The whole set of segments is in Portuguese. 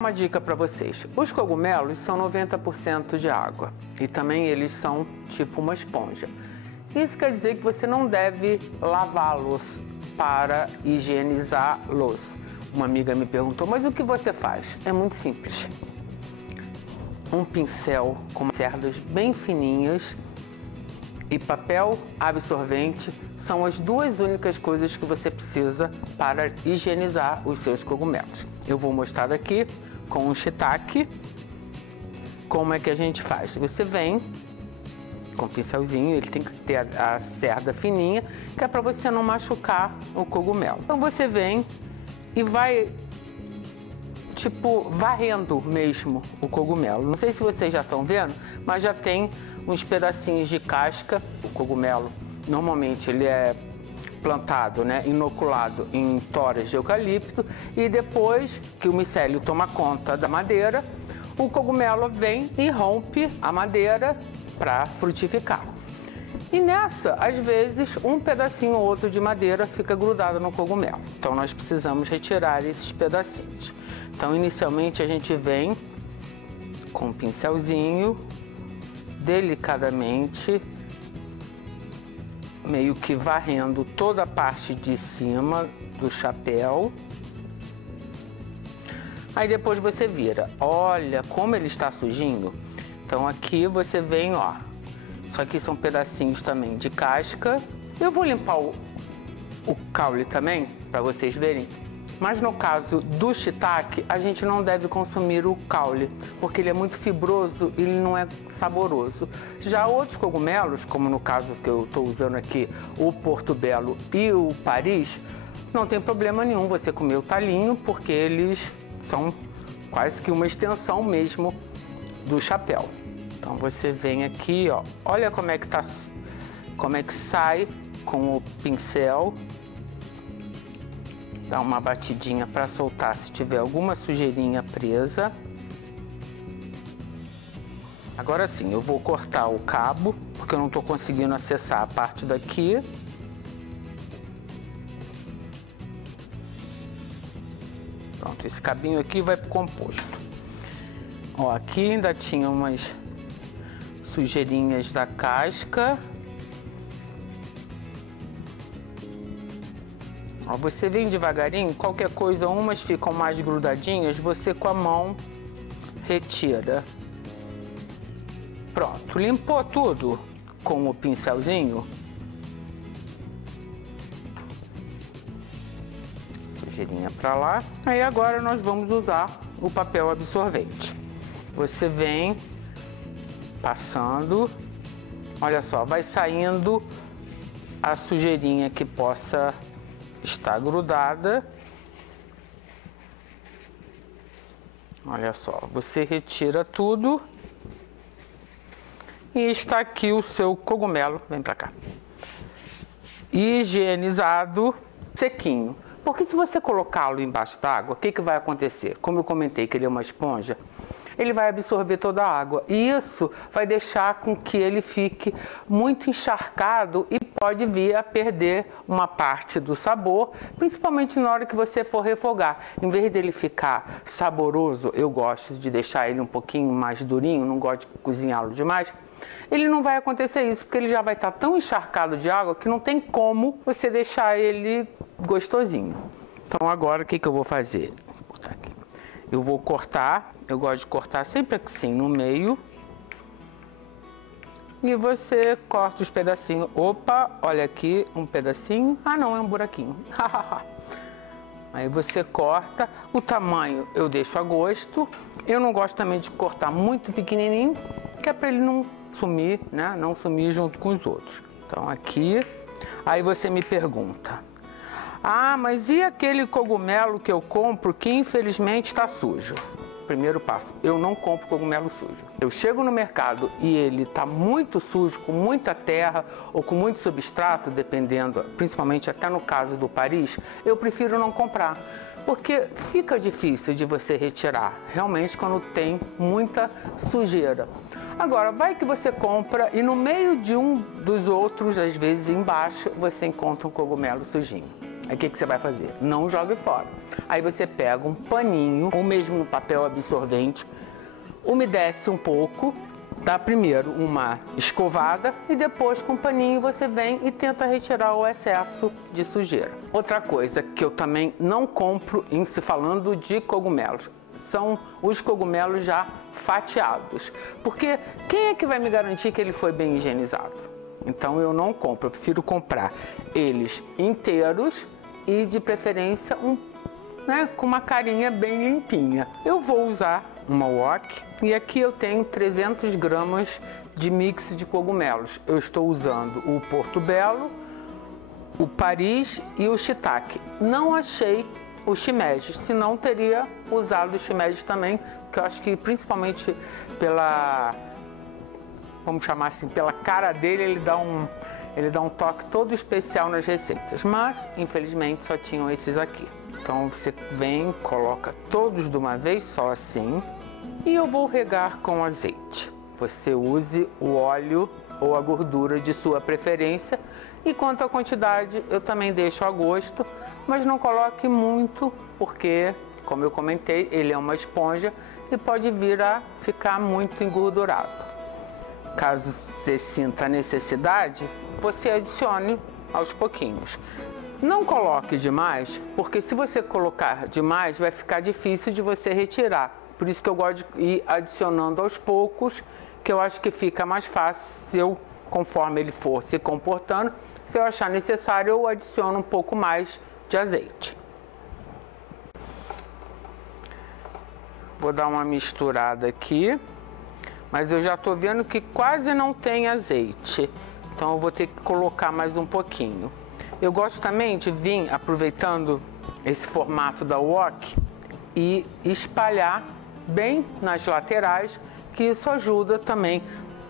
Uma dica para vocês, os cogumelos são 90% de água e também eles são tipo uma esponja. Isso quer dizer que você não deve lavá-los para higienizá-los. Uma amiga me perguntou, mas o que você faz? É muito simples. Um pincel com cerdas bem fininhas e papel absorvente são as duas únicas coisas que você precisa para higienizar os seus cogumelos. Eu vou mostrar aqui com o shiitake como é que a gente faz. Você vem com o pincelzinho, ele tem que ter a cerda fininha, que é para você não machucar o cogumelo. Então você vem e vai tipo varrendo mesmo o cogumelo. Não sei se vocês já estão vendo, mas já tem uns pedacinhos de casca. O cogumelo normalmente ele é plantado, né, inoculado em toras de eucalipto, e depois que o micélio toma conta da madeira, o cogumelo vem e rompe a madeira para frutificar. E nessa, às vezes, um pedacinho ou outro de madeira fica grudado no cogumelo. Então nós precisamos retirar esses pedacinhos. Então inicialmente a gente vem com um pincelzinho, delicadamente, meio que varrendo toda a parte de cima do chapéu. Aí depois você vira. Olha como ele está sujinho. Então aqui você vem, ó. Isso aqui são pedacinhos também de casca. Eu vou limpar o caule também, para vocês verem. Mas no caso do shiitake, a gente não deve consumir o caule, porque ele é muito fibroso e ele não é saboroso. Já outros cogumelos, como no caso que eu estou usando aqui, o portobello e o Paris, não tem problema nenhum você comer o talinho, porque eles são quase que uma extensão mesmo do chapéu. Então você vem aqui, ó, olha como é que sai com o pincel. Dá uma batidinha para soltar se tiver alguma sujeirinha presa. Agora sim, eu vou cortar o cabo, porque eu não estou conseguindo acessar a parte daqui. Pronto, esse cabinho aqui vai pro composto. Ó, aqui ainda tinha umas sujeirinhas da casca. Ó, você vem devagarinho, qualquer coisa, umas ficam mais grudadinhas, você com a mão retira. Pronto, limpou tudo com o pincelzinho. Sujeirinha para lá. Aí agora nós vamos usar o papel absorvente. Você vem passando, olha só, vai saindo a sujeirinha que possa estar grudada. Olha só, você retira tudo e está aqui o seu cogumelo, vem pra cá, higienizado, sequinho. Porque se você colocá-lo embaixo d'água, o que vai acontecer? Como eu comentei que ele é uma esponja, ele vai absorver toda a água e isso vai deixar com que ele fique muito encharcado e pode vir a perder uma parte do sabor, principalmente na hora que você for refogar. Em vez dele ficar saboroso, eu gosto de deixar ele um pouquinho mais durinho, não gosto de cozinhá-lo demais. Ele não vai acontecer isso, porque ele já vai estar tão encharcado de água que não tem como você deixar ele gostosinho. Então agora o que eu vou fazer? Vou botar aqui. Eu vou cortar, eu gosto de cortar sempre assim no meio. E você corta os pedacinhos. Opa, olha aqui um pedacinho. Ah não, é um buraquinho. Aí você corta. O tamanho eu deixo a gosto. Eu não gosto também de cortar muito pequenininho, que é para ele não sumir, né? Não sumir junto com os outros. Então aqui, aí você me pergunta: ah, mas e aquele cogumelo que eu compro que infelizmente está sujo? Primeiro passo, eu não compro cogumelo sujo. Eu chego no mercado e ele está muito sujo, com muita terra ou com muito substrato, dependendo, principalmente até no caso do Paris, eu prefiro não comprar. Porque fica difícil de você retirar, realmente quando tem muita sujeira. Agora, vai que você compra e no meio de um dos outros, às vezes embaixo, você encontra um cogumelo sujinho. Aí o que você vai fazer? Não jogue fora. Aí você pega um paninho, ou mesmo um papel absorvente, umedece um pouco, dá primeiro uma escovada e depois com o paninho você vem e tenta retirar o excesso de sujeira. Outra coisa que eu também não compro em se falando de cogumelos são os cogumelos já fatiados, porque quem é que vai me garantir que ele foi bem higienizado? Então eu não compro, eu prefiro comprar eles inteiros e de preferência com uma carinha bem limpinha. Eu vou usar uma wok e aqui eu tenho 300 gramas de mix de cogumelos. Eu estou usando o Portobello, o Paris e o Shiitake. Não achei o shimeji, senão teria usado o shimeji também, que eu acho que principalmente pela, vamos chamar assim, pela cara dele, ele dá um toque todo especial nas receitas, mas infelizmente só tinham esses aqui. Então você vem, coloca todos de uma vez só assim, e eu vou regar com azeite. Você use o óleo ou a gordura de sua preferência, e quanto à quantidade eu também deixo a gosto, mas não coloque muito, porque, como eu comentei, ele é uma esponja e pode vir a ficar muito engordurado. Caso você sinta a necessidade, você adicione aos pouquinhos. Não coloque demais, porque se você colocar demais, vai ficar difícil de você retirar. Por isso que eu gosto de ir adicionando aos poucos, que eu acho que fica mais fácil, conforme ele for se comportando. Se eu achar necessário, eu adiciono um pouco mais de azeite. Vou dar uma misturada aqui, mas eu já estou vendo que quase não tem azeite, então eu vou ter que colocar mais um pouquinho. Eu gosto também de vir aproveitando esse formato da wok e espalhar bem nas laterais, que isso ajuda também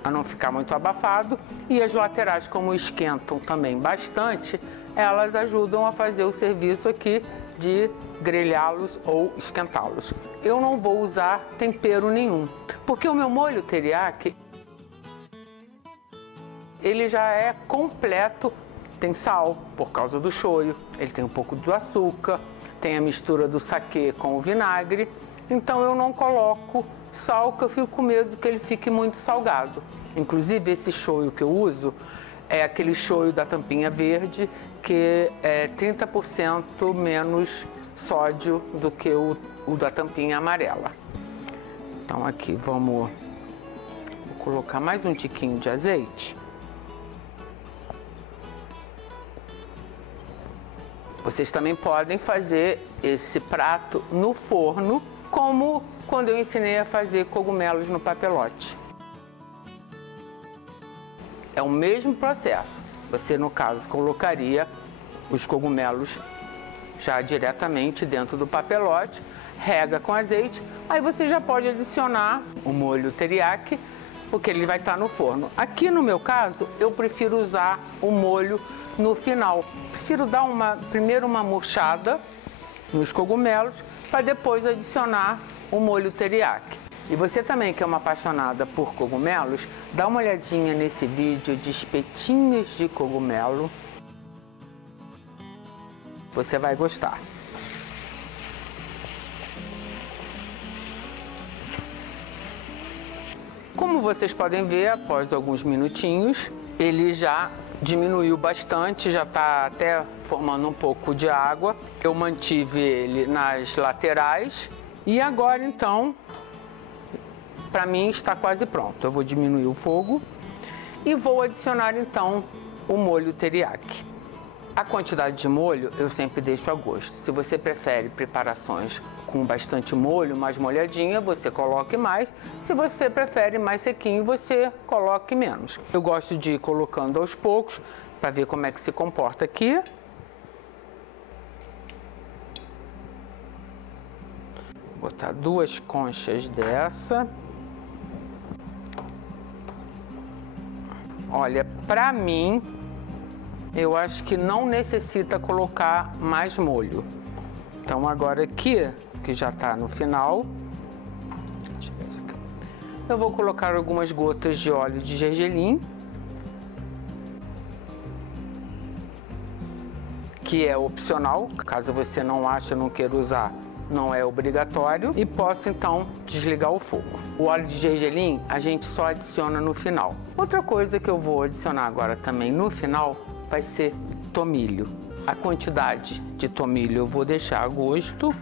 a não ficar muito abafado, e as laterais, como esquentam também bastante, elas ajudam a fazer o serviço aqui de grelhá-los ou esquentá-los. Eu não vou usar tempero nenhum, porque o meu molho teriyaki, ele já é completo. Tem sal, por causa do shoyu, ele tem um pouco do açúcar, tem a mistura do saquê com o vinagre, então eu não coloco sal, que eu fico com medo que ele fique muito salgado. Inclusive, esse shoyu que eu uso é aquele shoyu da tampinha verde, que é 30% menos sódio do que o da tampinha amarela. Então aqui vou colocar mais um tiquinho de azeite. Vocês também podem fazer esse prato no forno, como quando eu ensinei a fazer cogumelos no papelote. É o mesmo processo. Você, no caso, colocaria os cogumelos já diretamente dentro do papelote, rega com azeite, aí você já pode adicionar o molho teriyaki, porque ele vai estar no forno. Aqui no meu caso, eu prefiro usar o molho no final. Prefiro dar primeiro uma murchada nos cogumelos, para depois adicionar o molho teriyaki. E você também, que é uma apaixonada por cogumelos, dá uma olhadinha nesse vídeo de espetinhos de cogumelo. Você vai gostar. Como vocês podem ver, após alguns minutinhos, ele já diminuiu bastante, já está até formando um pouco de água. Eu mantive ele nas laterais e agora então, para mim está quase pronto. Eu vou diminuir o fogo e vou adicionar então o molho teriyaki. A quantidade de molho eu sempre deixo a gosto. Se você prefere preparações com bastante molho, mais molhadinha, você coloque mais. Se você prefere mais sequinho, você coloque menos. Eu gosto de ir colocando aos poucos para ver como é que se comporta aqui. Vou botar 2 conchas dessa. Olha, para mim, eu acho que não necessita colocar mais molho. Então agora aqui, que já está no final, eu vou colocar algumas gotas de óleo de gergelim, que é opcional, caso você não ache, não queira usar, não é obrigatório, e posso então desligar o fogo. O óleo de gergelim a gente só adiciona no final. Outra coisa que eu vou adicionar agora também no final vai ser tomilho. A quantidade de tomilho eu vou deixar a gosto.